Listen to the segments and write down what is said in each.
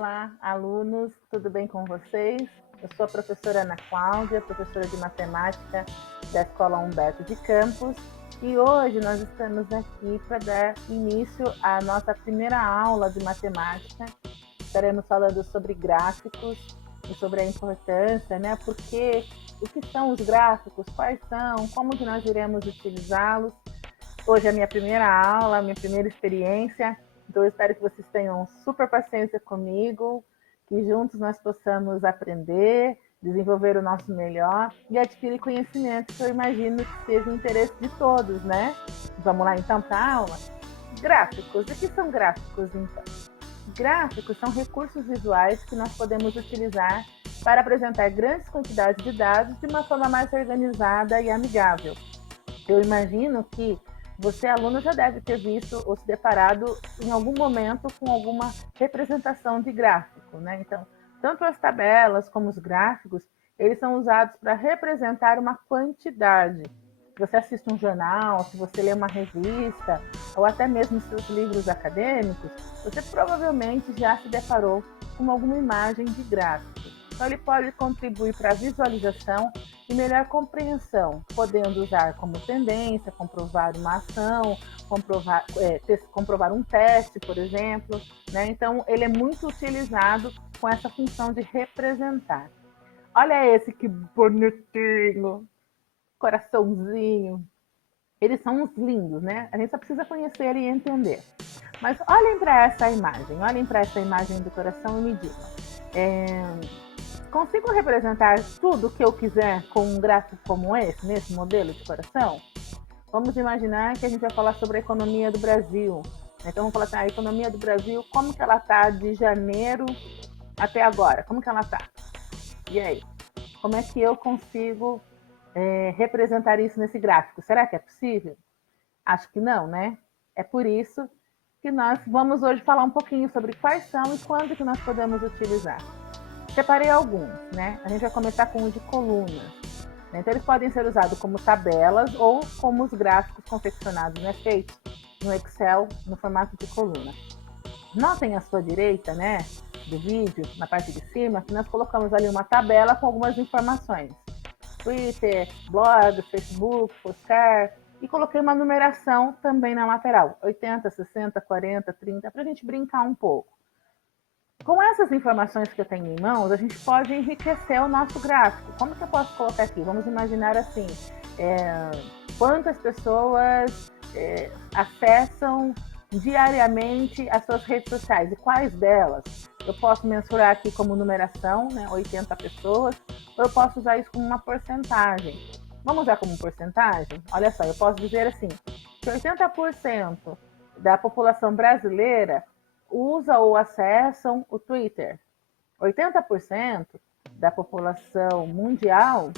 Olá, alunos, tudo bem com vocês? Eu sou a professora Ana Cláudia, professora de matemática da Escola Humberto de Campos, e hoje nós estamos aqui para dar início à nossa primeira aula de matemática. Estaremos falando sobre gráficos e sobre a importância, né? Porque o que são os gráficos, quais são, como que nós iremos utilizá-los. Hoje é a minha primeira aula, a minha primeira experiência, então eu espero que vocês tenham super paciência comigo, que juntos nós possamos aprender, desenvolver o nosso melhor e adquirir conhecimento que eu imagino que seja o interesse de todos, né? Vamos lá então para a aula? Gráficos. O que são gráficos então? Gráficos são recursos visuais que nós podemos utilizar para apresentar grandes quantidades de dados de uma forma mais organizada e amigável. Eu imagino que você, aluno, já deve ter visto ou se deparado em algum momento com alguma representação de gráfico, né? Então, tanto as tabelas como os gráficos, eles são usados para representar uma quantidade. Se você assiste um jornal, se você lê uma revista, ou até mesmo seus livros acadêmicos, você provavelmente já se deparou com alguma imagem de gráfico. Então, ele pode contribuir para a visualização e melhor compreensão, podendo usar como tendência, comprovar uma ação, comprovar um teste, por exemplo, né? Então, ele é muito utilizado com essa função de representar. Olha esse que bonitinho, coraçãozinho. Eles são uns lindos, né? A gente só precisa conhecer e entender. Mas olhem para essa imagem do coração e me digam. É, Consigo representar tudo o que eu quiser com um gráfico como esse, nesse modelo de coração? Vamos imaginar que a gente vai falar sobre a economia do Brasil. Então vamos falar assim, a economia do Brasil, como que ela está de janeiro até agora? Como que ela está? E aí? Como é que eu consigo representar isso nesse gráfico? Será que é possível? Acho que não, né? É por isso que nós vamos hoje falar um pouquinho sobre quais são e quando que nós podemos utilizar. Separei alguns, né? A gente vai começar com o de colunas. Então, eles podem ser usados como tabelas ou como os gráficos confeccionados, né? Feitos no Excel, no formato de coluna. Notem à sua direita, né? Do vídeo, na parte de cima, que nós colocamos ali uma tabela com algumas informações. Twitter, blog, Facebook, Postcar, e coloquei uma numeração também na lateral, 80, 60, 40, 30, para a gente brincar um pouco. Com essas informações que eu tenho em mãos, a gente pode enriquecer o nosso gráfico. Como que eu posso colocar aqui? Vamos imaginar assim, quantas pessoas acessam diariamente as suas redes sociais e quais delas? Eu posso mensurar aqui como numeração, né, 80 pessoas, ou eu posso usar isso como uma porcentagem. Vamos usar como porcentagem? Olha só, eu posso dizer assim, que 80% da população brasileira usa ou acessam o Twitter. 80% da população mundial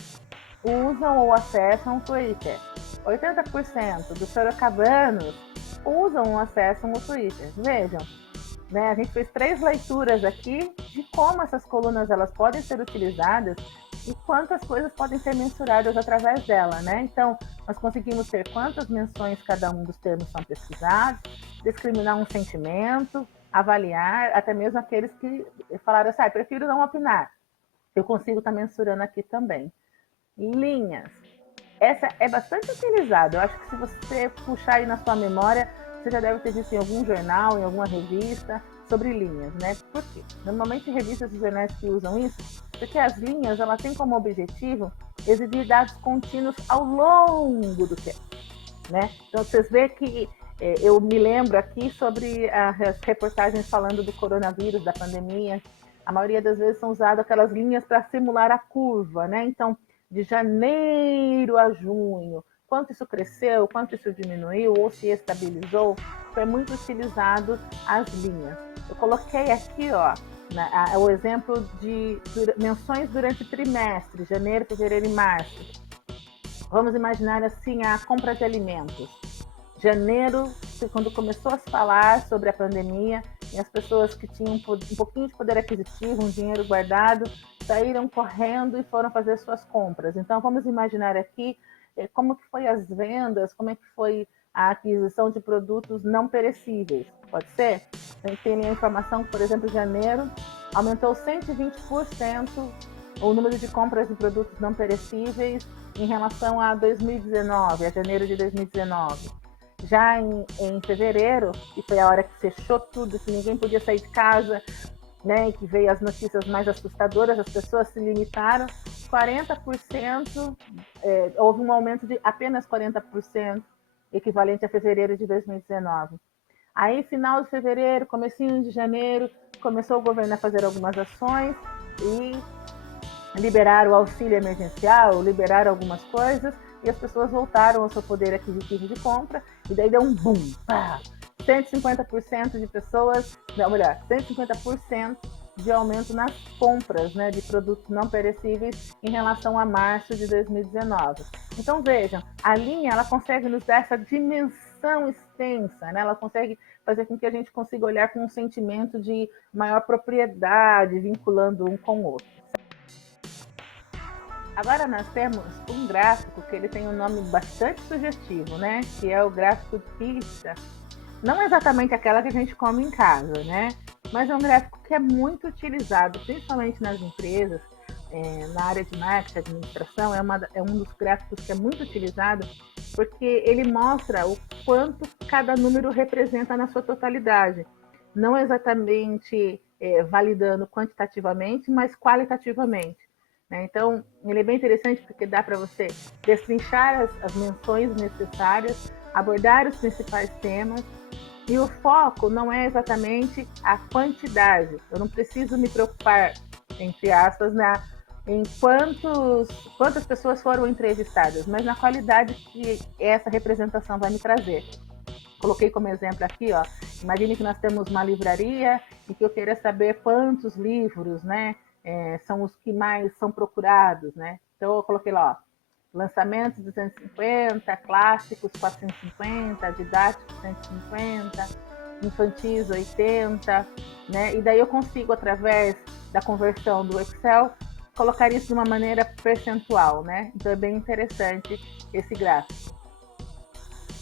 usam ou acessam o Twitter. 80% dos sorocabanos usam ou acessam o Twitter. Vejam, né? A gente fez 3 leituras aqui de como essas colunas elas podem ser utilizadas e quantas coisas podem ser mensuradas através dela, né? Então, nós conseguimos ter quantas menções cada um dos termos são pesquisados, discriminar um sentimento, avaliar, até mesmo aqueles que falaram assim, prefiro não opinar. Eu consigo estar mensurando aqui também. Linhas. Essa é bastante utilizada. Eu acho que se você puxar aí na sua memória, você já deve ter visto em algum jornal, em alguma revista, sobre linhas, né? Por quê? Normalmente revistas e jornais que usam isso, porque as linhas, ela tem como objetivo exibir dados contínuos ao longo do tempo, né? Então, vocês veem que eu me lembro aqui sobre as reportagens falando do coronavírus, da pandemia. A maioria das vezes são usadas aquelas linhas para simular a curva, né? Então, de janeiro a junho, quanto isso cresceu, quanto isso diminuiu ou se estabilizou, foi muito utilizado as linhas. Eu coloquei aqui, ó, o exemplo de menções durante trimestre, janeiro, fevereiro e março. Vamos imaginar assim a compra de alimentos. Janeiro, quando começou a se falar sobre a pandemia, e as pessoas que tinham um pouquinho de poder aquisitivo, um dinheiro guardado, saíram correndo e foram fazer suas compras. Então, vamos imaginar aqui como que foi as vendas, como é que foi a aquisição de produtos não perecíveis. Pode ser? Tem a informação que, por exemplo, em janeiro, aumentou 120% o número de compras de produtos não perecíveis em relação a 2019, a janeiro de 2019. Já em fevereiro, que foi a hora que fechou tudo, que ninguém podia sair de casa, né, e que veio as notícias mais assustadoras, as pessoas se limitaram, 40%, houve um aumento de apenas 40%, equivalente a fevereiro de 2019. Aí, final de fevereiro, comecinho de janeiro, começou o governo a fazer algumas ações e liberar o auxílio emergencial, liberar algumas coisas, e as pessoas voltaram ao seu poder aquisitivo de compra, e daí deu um boom, pá! 150% de pessoas, não, melhor, 150% de aumento nas compras, né, de produtos não perecíveis em relação a março de 2019. Então vejam, a linha ela consegue nos dar essa dimensão extensa, né? Ela consegue fazer com que a gente consiga olhar com um sentimento de maior propriedade, vinculando um com o outro. Agora nós temos um gráfico que ele tem um nome bastante sugestivo, né? Que é o gráfico de pizza. Não exatamente aquela que a gente come em casa, né? Mas é um gráfico que é muito utilizado, principalmente nas empresas, na área de marketing, administração, é um dos gráficos que é muito utilizado, porque ele mostra o quanto cada número representa na sua totalidade. Não exatamente validando quantitativamente, mas qualitativamente. Né? Então, ele é bem interessante porque dá para você destrinchar as menções necessárias, abordar os principais temas, e o foco não é exatamente a quantidade. Eu não preciso me preocupar, entre aspas, em quantas pessoas foram entrevistadas, mas na qualidade que essa representação vai me trazer. Coloquei como exemplo aqui, ó, imagine que nós temos uma livraria e que eu queira saber quantos livros, né, são os que mais são procurados, né? Então eu coloquei lá, ó, lançamentos 250, clássicos 450, didáticos 150, infantis 80, né? E daí eu consigo, através da conversão do Excel, colocar isso de uma maneira percentual, né? Então é bem interessante esse gráfico.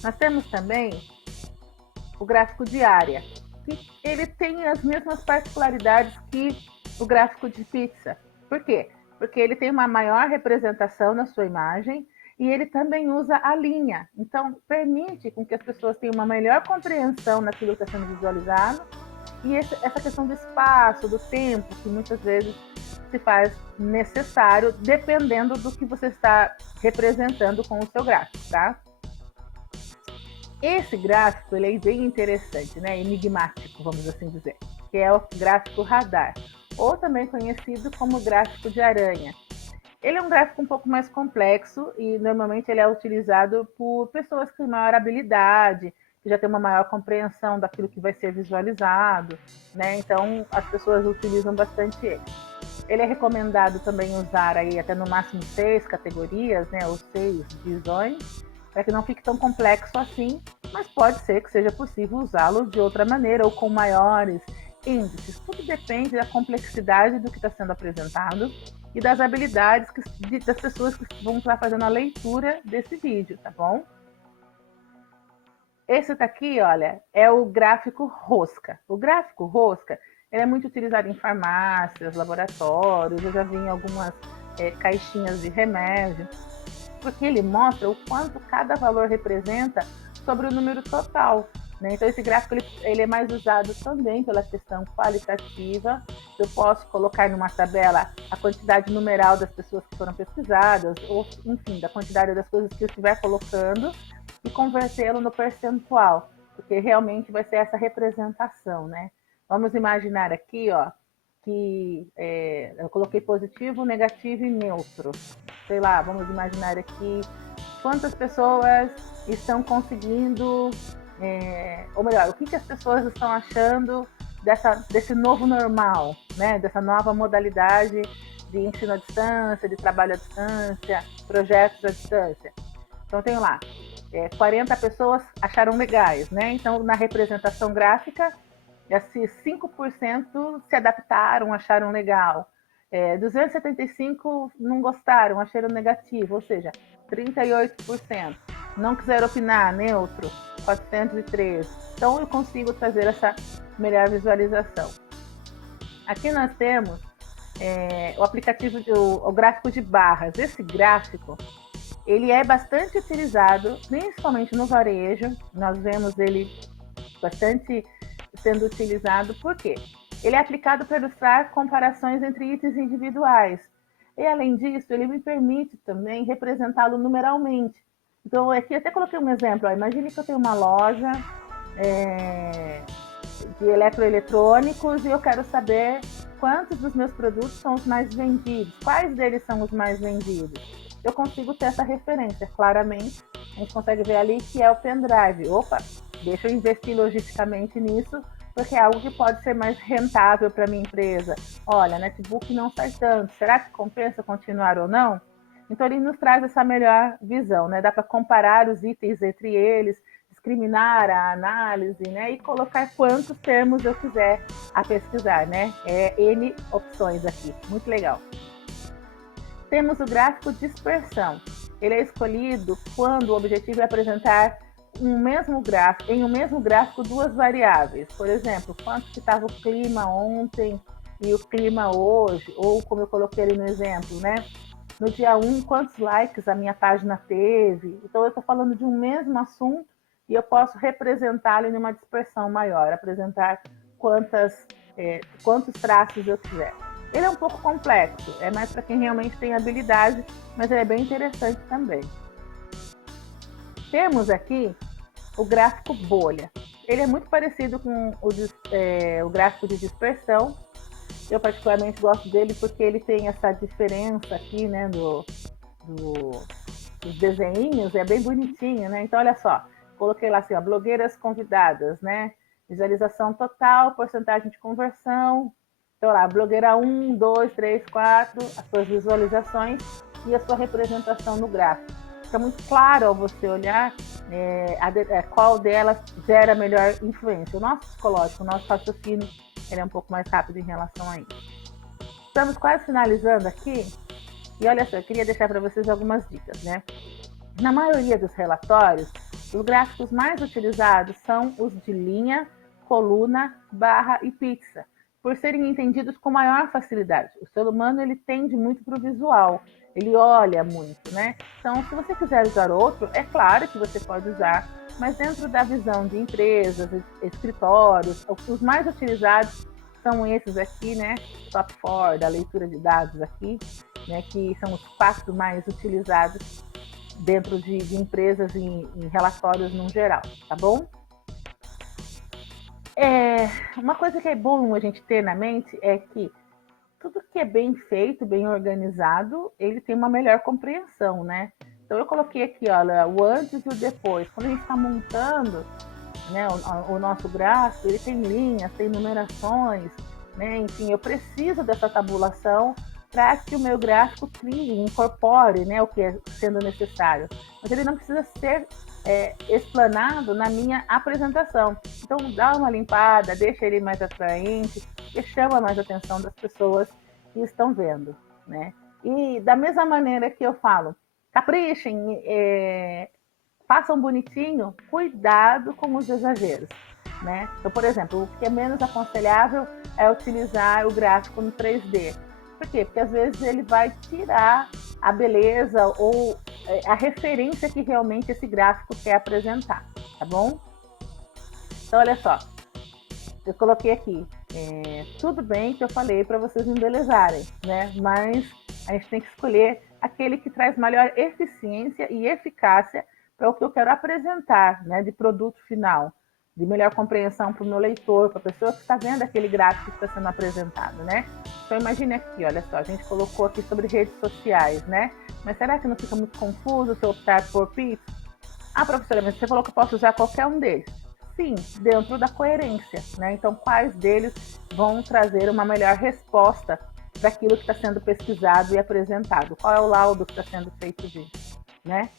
Nós temos também o gráfico de área, que ele tem as mesmas particularidades que o gráfico de pizza. Por quê? Porque ele tem uma maior representação na sua imagem e ele também usa a linha. Então, permite com que as pessoas tenham uma melhor compreensão naquilo que está sendo visualizado e essa questão do espaço, do tempo, que muitas vezes se faz necessário dependendo do que você está representando com o seu gráfico, tá? Esse gráfico ele é bem interessante, né? Enigmático, vamos assim dizer, que é o gráfico radar, ou também conhecido como gráfico de aranha. Ele é um gráfico um pouco mais complexo e normalmente ele é utilizado por pessoas que têm maior habilidade, que já têm uma maior compreensão daquilo que vai ser visualizado, né? Então as pessoas utilizam bastante ele. Ele é recomendado também usar aí até no máximo 6 categorias, né? Ou 6 visões, para que não fique tão complexo assim, mas pode ser que seja possível usá-lo de outra maneira ou com maiores índices. Tudo depende da complexidade do que está sendo apresentado e das habilidades das pessoas que vão estar fazendo a leitura desse vídeo, tá bom? Esse daqui, olha, é o gráfico rosca. O gráfico rosca ele é muito utilizado em farmácias, laboratórios, eu já vi em algumas caixinhas de remédio, porque ele mostra o quanto cada valor representa sobre o número total. Né? Então, esse gráfico ele é mais usado também pela questão qualitativa. Eu posso colocar numa tabela a quantidade numeral das pessoas que foram pesquisadas, ou, enfim, da quantidade das coisas que eu estiver colocando, e convertê-lo no percentual, porque realmente vai ser essa representação. Né? Vamos imaginar aqui, ó, que eu coloquei positivo, negativo e neutro. Sei lá, vamos imaginar aqui quantas pessoas estão conseguindo, ou melhor, o que as pessoas estão achando desse novo normal, né? Dessa nova modalidade de ensino à distância, de trabalho à distância, projetos à distância. Então, tenho lá, 40 pessoas acharam legais, né? Então, na representação gráfica, esses 5% se adaptaram, acharam legal. 275 não gostaram, acharam negativo, ou seja, 38%. Não quiseram opinar, neutro, 403. Então eu consigo trazer essa melhor visualização. Aqui nós temos o aplicativo, o gráfico de barras. Esse gráfico, ele é bastante utilizado, principalmente no varejo. Nós vemos ele bastante sendo utilizado, por quê? Ele é aplicado para ilustrar comparações entre itens individuais. E, além disso, ele me permite também representá-lo numeralmente. Então, aqui até coloquei um exemplo. Ó. Imagine que eu tenho uma loja de eletroeletrônicos e eu quero saber quantos dos meus produtos são os mais vendidos, quais deles são os mais vendidos. Eu consigo ter essa referência, claramente. A gente consegue ver ali que é o pendrive. Opa, deixa eu investir logisticamente nisso, porque é algo que pode ser mais rentável para a minha empresa. Olha, netbook não sai tanto, será que compensa continuar ou não? Então ele nos traz essa melhor visão, né? Dá para comparar os itens entre eles, discriminar a análise, né? E colocar quantos termos eu quiser a pesquisar, né? N opções aqui, muito legal. Temos o gráfico dispersão. Ele é escolhido quando o objetivo é apresentar em um mesmo gráfico duas variáveis. Por exemplo, quanto que estava o clima ontem e o clima hoje, ou como eu coloquei ali no exemplo, né? No dia 1, quantos likes a minha página teve. Então, eu estou falando de um mesmo assunto e eu posso representá-lo em uma dispersão maior, apresentar quantos traços eu quiser. Ele é um pouco complexo, é mais para quem realmente tem habilidade, mas ele é bem interessante também. Temos aqui o gráfico bolha. Ele é muito parecido com o gráfico de dispersão. Eu particularmente gosto dele porque ele tem essa diferença aqui, né, dos desenhinhos, é bem bonitinho, né? Então, olha só, coloquei lá assim, ó, blogueiras convidadas, né? Visualização total, porcentagem de conversão. Então, lá, blogueira 1, 2, 3, 4, as suas visualizações e a sua representação no gráfico. Fica muito claro ao você olhar qual delas gera melhor influência. O nosso psicológico, o nosso raciocínio, ele é um pouco mais rápido em relação a isso. Estamos quase finalizando aqui. E olha só, eu queria deixar para vocês algumas dicas, né? Na maioria dos relatórios, os gráficos mais utilizados são os de linha, coluna, barra e pizza, por serem entendidos com maior facilidade. O ser humano, ele tende muito para o visual, ele olha muito, né? Então, se você quiser usar outro, é claro que você pode usar, mas dentro da visão de empresas, escritórios, os mais utilizados são esses aqui, né? Top 4 da leitura de dados aqui, né? Que são os 4 mais utilizados dentro de empresas e em relatórios no geral, tá bom? Uma coisa que é bom a gente ter na mente é que tudo que é bem feito, bem organizado, ele tem uma melhor compreensão, né? Então eu coloquei aqui, olha, o antes e o depois. Quando a gente está montando, né, o nosso gráfico, ele tem linhas, tem numerações, né? Enfim, eu preciso dessa tabulação para que o meu gráfico crie, incorpore, né, o que é sendo necessário. Mas ele não precisa ser explanado na minha apresentação. Então, dá uma limpada, deixa ele mais atraente, que chama mais a atenção das pessoas que estão vendo, né? E da mesma maneira que eu falo, caprichem, façam bonitinho, cuidado com os exageros, né? Então, por exemplo, o que é menos aconselhável é utilizar o gráfico no 3D. Por quê? Porque às vezes ele vai tirar a beleza ou a referência que realmente esse gráfico quer apresentar, tá bom? Então, olha só, eu coloquei aqui, tudo bem que eu falei para vocês embelezarem, né? Mas a gente tem que escolher aquele que traz maior eficiência e eficácia para o que eu quero apresentar, né? De produto final, de melhor compreensão para o meu leitor, para a pessoa que está vendo aquele gráfico que está sendo apresentado, né? Então imagine aqui, olha só, a gente colocou aqui sobre redes sociais, né? Mas será que não fica muito confuso se eu optar por Pix? Ah, professora, mas você falou que eu posso usar qualquer um deles. Sim, dentro da coerência, né? Então, quais deles vão trazer uma melhor resposta para aquilo que está sendo pesquisado e apresentado? Qual é o laudo que está sendo feito disso, né?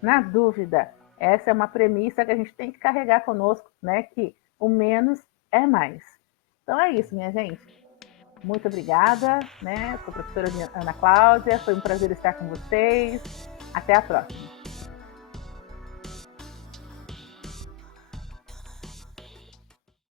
Na dúvida, essa é uma premissa que a gente tem que carregar conosco, né? Que o menos é mais. Então é isso, minha gente. Muito obrigada, né? Sou a professora Ana Cláudia, foi um prazer estar com vocês. Até a próxima.